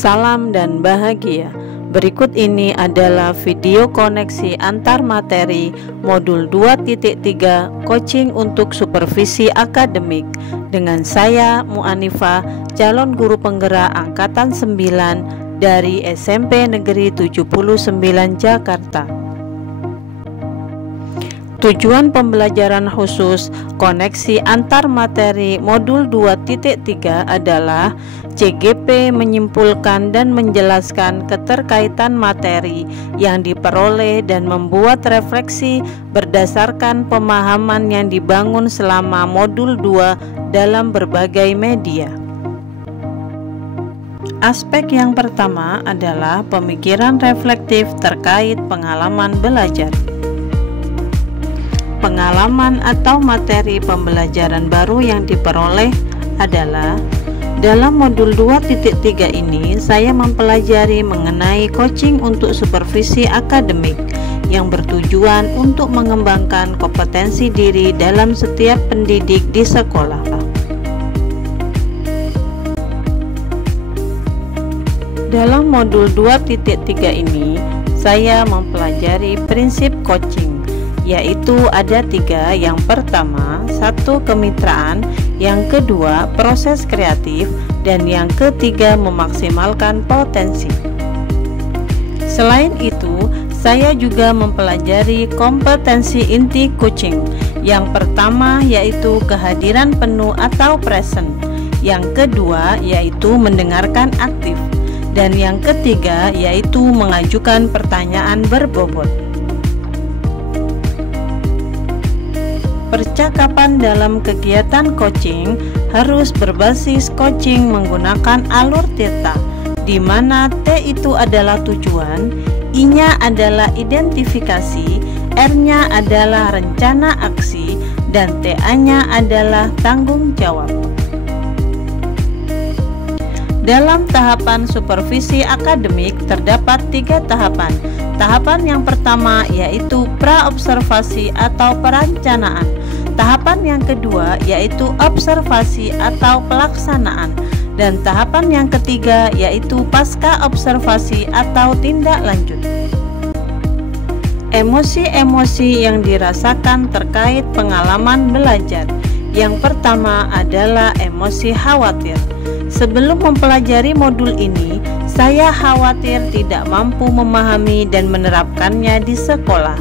Salam dan bahagia. Berikut ini adalah video koneksi antar materi modul 2.3 coaching untuk supervisi akademik dengan saya Mu'anifah, calon guru penggerak angkatan 9 dari SMP Negeri 79 Jakarta. Tujuan pembelajaran khusus koneksi antar materi modul 2.3 adalah CGP menyimpulkan dan menjelaskan keterkaitan materi yang diperoleh dan membuat refleksi berdasarkan pemahaman yang dibangun selama modul 2 dalam berbagai media. Aspek yang pertama adalah pemikiran reflektif terkait pengalaman belajar. Pengalaman atau materi pembelajaran baru yang diperoleh adalah dalam modul 2.3 ini saya mempelajari mengenai coaching untuk supervisi akademik yang bertujuan untuk mengembangkan kompetensi diri dalam setiap pendidik di sekolah. Dalam modul 2.3 ini saya mempelajari prinsip coaching, yaitu ada 3. Yang pertama, 1. Kemitraan, yang kedua proses kreatif, dan yang ketiga memaksimalkan potensi. Selain itu, saya juga mempelajari kompetensi inti coaching. Yang pertama yaitu kehadiran penuh atau present, yang kedua yaitu mendengarkan aktif, dan yang ketiga yaitu mengajukan pertanyaan berbobot. Percakapan dalam kegiatan coaching harus berbasis coaching menggunakan alur tirta, di mana T itu adalah tujuan, I-nya adalah identifikasi, R-nya adalah rencana aksi, dan TA-nya adalah tanggung jawab. Dalam tahapan supervisi akademik terdapat 3 tahapan. Tahapan yang pertama yaitu praobservasi atau perencanaan. Tahapan yang kedua yaitu observasi atau pelaksanaan. Dan tahapan yang ketiga yaitu pasca observasi atau tindak lanjut. Emosi-emosi yang dirasakan terkait pengalaman belajar. Yang pertama adalah emosi khawatir. Sebelum mempelajari modul ini, saya khawatir tidak mampu memahami dan menerapkannya di sekolah.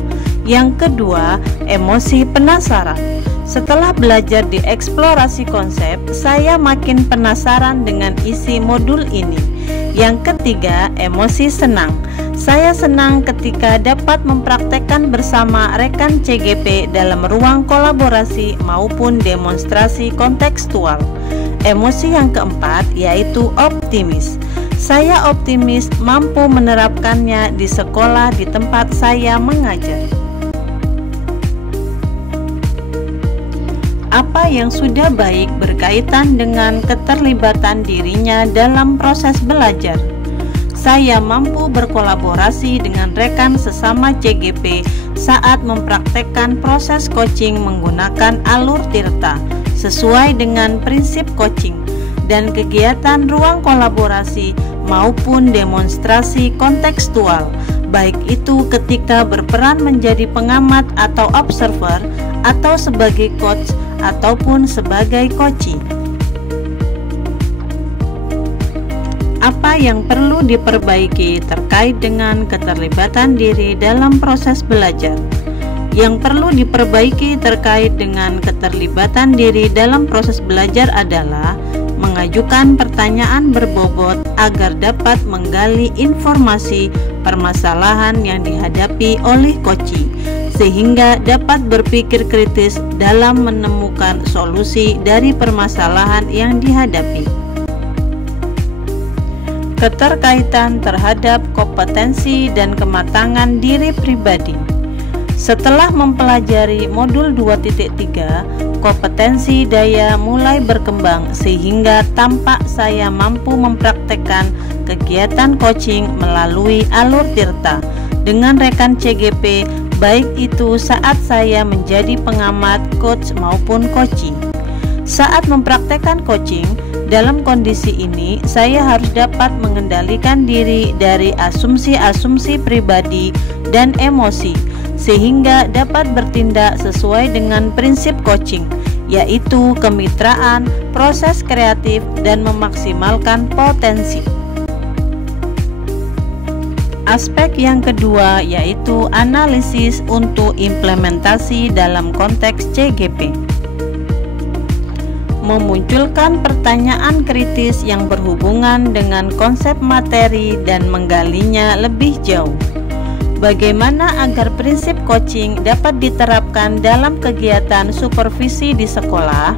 Yang kedua, emosi penasaran. Setelah belajar di eksplorasi konsep, saya makin penasaran dengan isi modul ini. Yang ketiga, emosi senang. Saya senang ketika dapat mempraktekkan bersama rekan CGP dalam ruang kolaborasi maupun demonstrasi kontekstual. Emosi yang keempat yaitu optimis. Saya optimis mampu menerapkannya di sekolah di tempat saya mengajar. Apa yang sudah baik berkaitan dengan keterlibatan dirinya dalam proses belajar. Saya mampu berkolaborasi dengan rekan sesama CGP saat mempraktekkan proses coaching menggunakan alur tirta sesuai dengan prinsip coaching dan kegiatan ruang kolaborasi maupun demonstrasi kontekstual, baik itu ketika berperan menjadi pengamat atau observer atau sebagai coach ataupun sebagai coachee. Apa yang perlu diperbaiki terkait dengan keterlibatan diri dalam proses belajar? Yang perlu diperbaiki terkait dengan keterlibatan diri dalam proses belajar adalah mengajukan pertanyaan berbobot agar dapat menggali informasi permasalahan yang dihadapi oleh coachee, sehingga dapat berpikir kritis dalam menemukan solusi dari permasalahan yang dihadapi. Keterkaitan terhadap kompetensi dan kematangan diri pribadi. Setelah mempelajari modul 2.3, kompetensi daya mulai berkembang sehingga tampak saya mampu mempraktekkan kegiatan coaching melalui alur tirta dengan rekan CGP, baik itu saat saya menjadi pengamat, coach maupun coachee. Saat mempraktekkan coaching, Dalam kondisi ini, saya harus dapat mengendalikan diri dari asumsi-asumsi pribadi dan emosi, sehingga dapat bertindak sesuai dengan prinsip coaching, yaitu kemitraan, proses kreatif, dan memaksimalkan potensi. Aspek yang kedua yaitu analisis untuk implementasi dalam konteks CGP. Memunculkan pertanyaan kritis yang berhubungan dengan konsep materi dan menggalinya lebih jauh. Bagaimana agar prinsip coaching dapat diterapkan dalam kegiatan supervisi di sekolah?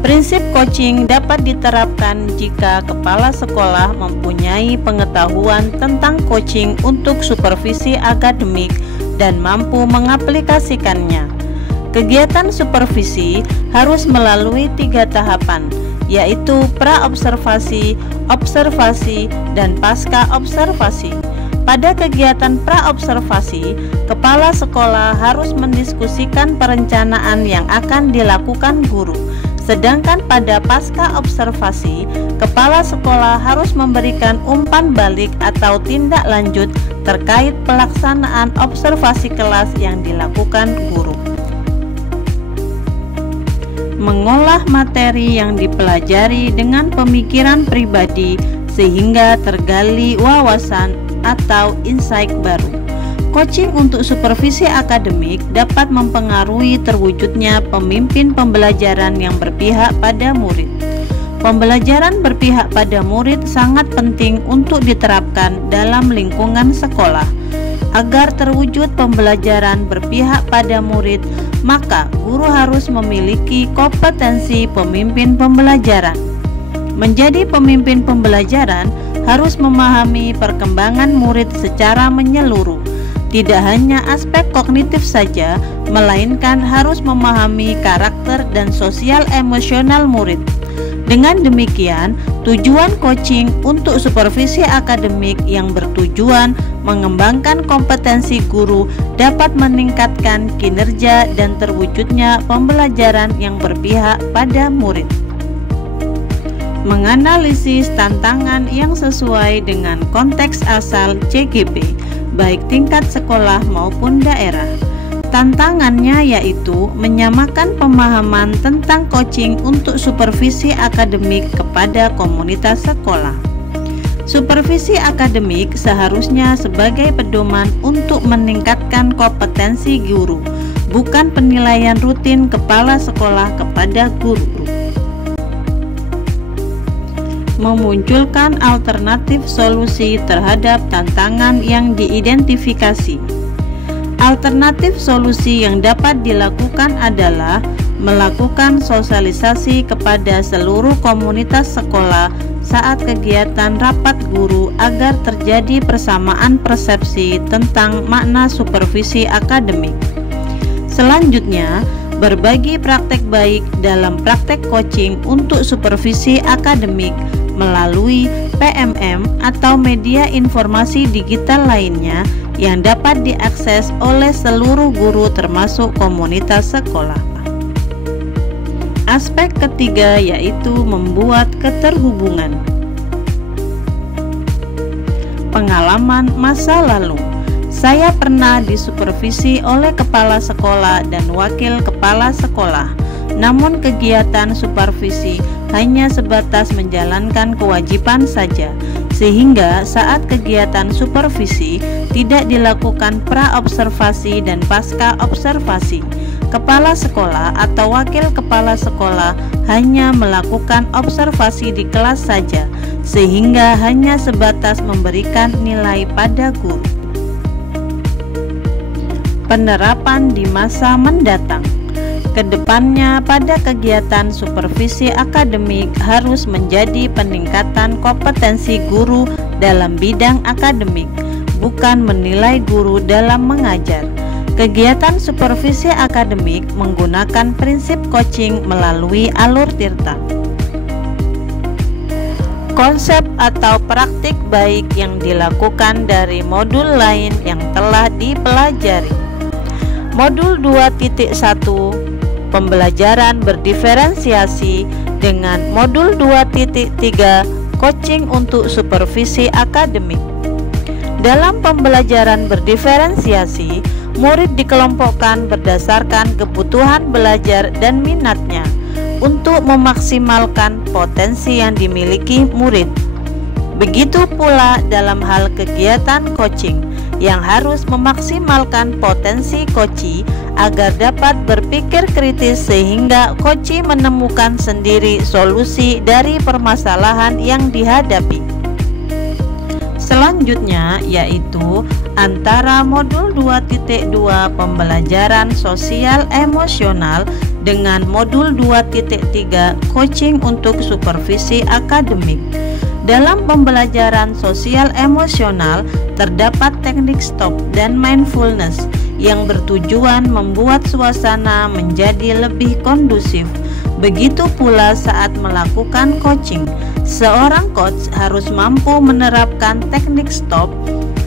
Prinsip coaching dapat diterapkan jika kepala sekolah mempunyai pengetahuan tentang coaching untuk supervisi akademik dan mampu mengaplikasikannya. Kegiatan supervisi harus melalui 3 tahapan, yaitu pra-observasi, observasi, dan pasca-observasi. Pada kegiatan pra-observasi, kepala sekolah harus mendiskusikan perencanaan yang akan dilakukan guru. Sedangkan pada pasca observasi, kepala sekolah harus memberikan umpan balik atau tindak lanjut terkait pelaksanaan observasi kelas yang dilakukan guru. Mengolah materi yang dipelajari dengan pemikiran pribadi sehingga tergali wawasan atau insight baru. Coaching untuk supervisi akademik dapat mempengaruhi terwujudnya pemimpin pembelajaran yang berpihak pada murid. Pembelajaran berpihak pada murid sangat penting untuk diterapkan dalam lingkungan sekolah. Agar terwujud pembelajaran berpihak pada murid, maka guru harus memiliki kompetensi pemimpin pembelajaran. Menjadi pemimpin pembelajaran harus memahami perkembangan murid secara menyeluruh. Tidak hanya aspek kognitif saja, melainkan harus memahami karakter dan sosial emosional murid. Dengan demikian, tujuan coaching untuk supervisi akademik yang bertujuan mengembangkan kompetensi guru dapat meningkatkan kinerja dan terwujudnya pembelajaran yang berpihak pada murid. Menganalisis tantangan yang sesuai dengan konteks asal CGP, baik tingkat sekolah maupun daerah. Tantangannya yaitu menyamakan pemahaman tentang coaching untuk supervisi akademik kepada komunitas sekolah. Supervisi akademik seharusnya sebagai pedoman untuk meningkatkan kompetensi guru, bukan penilaian rutin kepala sekolah kepada guru. Memunculkan alternatif solusi terhadap tantangan yang diidentifikasi. Alternatif solusi yang dapat dilakukan adalah melakukan sosialisasi kepada seluruh komunitas sekolah saat kegiatan rapat guru agar terjadi persamaan persepsi tentang makna supervisi akademik. Selanjutnya, berbagi praktek baik dalam praktek coaching untuk supervisi akademik melalui PMM atau media informasi digital lainnya yang dapat diakses oleh seluruh guru termasuk komunitas sekolah. Aspek ketiga yaitu membuat keterhubungan. Pengalaman masa lalu. Saya pernah disupervisi oleh kepala sekolah dan wakil kepala sekolah. Namun kegiatan supervisi hanya sebatas menjalankan kewajiban saja, sehingga saat kegiatan supervisi tidak dilakukan pra-observasi dan pasca observasi. Kepala sekolah atau wakil kepala sekolah hanya melakukan observasi di kelas saja, sehingga hanya sebatas memberikan nilai pada guru. Penerapan di masa mendatang. Kedepannya pada kegiatan supervisi akademik harus menjadi peningkatan kompetensi guru dalam bidang akademik, bukan menilai guru dalam mengajar. Kegiatan supervisi akademik menggunakan prinsip coaching melalui alur tirta. Konsep atau praktik baik yang dilakukan dari modul lain yang telah dipelajari. Modul 2.1 Pembelajaran berdiferensiasi dengan modul 2.3 coaching untuk supervisi akademik. Dalam pembelajaran berdiferensiasi, murid dikelompokkan berdasarkan kebutuhan belajar dan minatnya untuk memaksimalkan potensi yang dimiliki murid. Begitu pula dalam hal kegiatan coaching yang harus memaksimalkan potensi koci agar dapat berpikir kritis sehingga koci menemukan sendiri solusi dari permasalahan yang dihadapi. Selanjutnya yaitu antara modul 2.2 pembelajaran sosial emosional dengan modul 2.3 coaching untuk supervisi akademik. Dalam pembelajaran sosial emosional terdapat teknik stop dan mindfulness yang bertujuan membuat suasana menjadi lebih kondusif. Begitu pula saat melakukan coaching, seorang coach harus mampu menerapkan teknik stop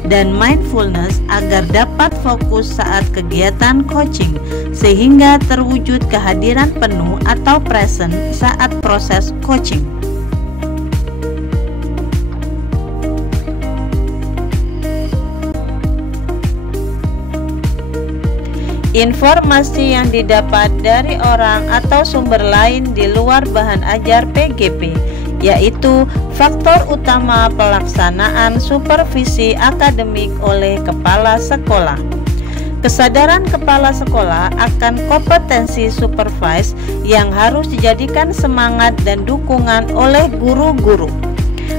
dan mindfulness agar dapat fokus saat kegiatan coaching sehingga terwujud kehadiran penuh atau present saat proses coaching. Informasi yang didapat dari orang atau sumber lain di luar bahan ajar PGP, yaitu faktor utama pelaksanaan supervisi akademik oleh kepala sekolah. Kesadaran kepala sekolah akan kompetensi supervise yang harus dijadikan semangat dan dukungan oleh guru-guru.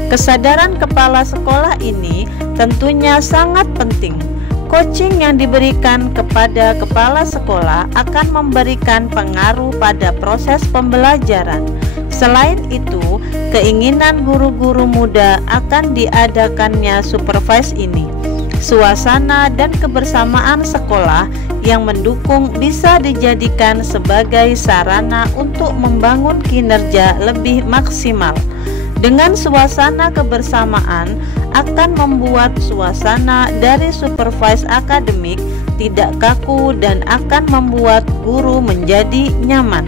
Kesadaran kepala sekolah ini tentunya sangat penting. Coaching yang diberikan kepada kepala sekolah akan memberikan pengaruh pada proses pembelajaran. Selain itu, keinginan guru-guru muda akan diadakannya supervise ini. Suasana dan kebersamaan sekolah yang mendukung bisa dijadikan sebagai sarana untuk membangun kinerja lebih maksimal. Dengan suasana kebersamaan akan membuat suasana dari supervise akademik tidak kaku dan akan membuat guru menjadi nyaman.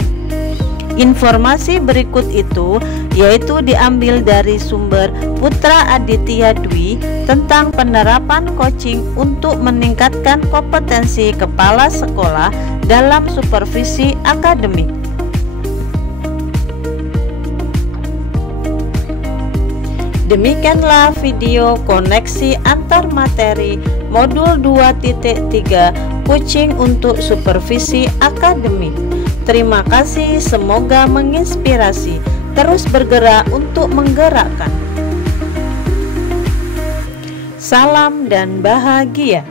Informasi berikut itu yaitu diambil dari sumber Putra Aditya Dwi tentang penerapan coaching untuk meningkatkan kompetensi kepala sekolah dalam supervisi akademik. Demikianlah video koneksi antar materi modul 2.3 coaching untuk supervisi akademik. Terima kasih, semoga menginspirasi. Terus bergerak untuk menggerakkan. Salam dan bahagia.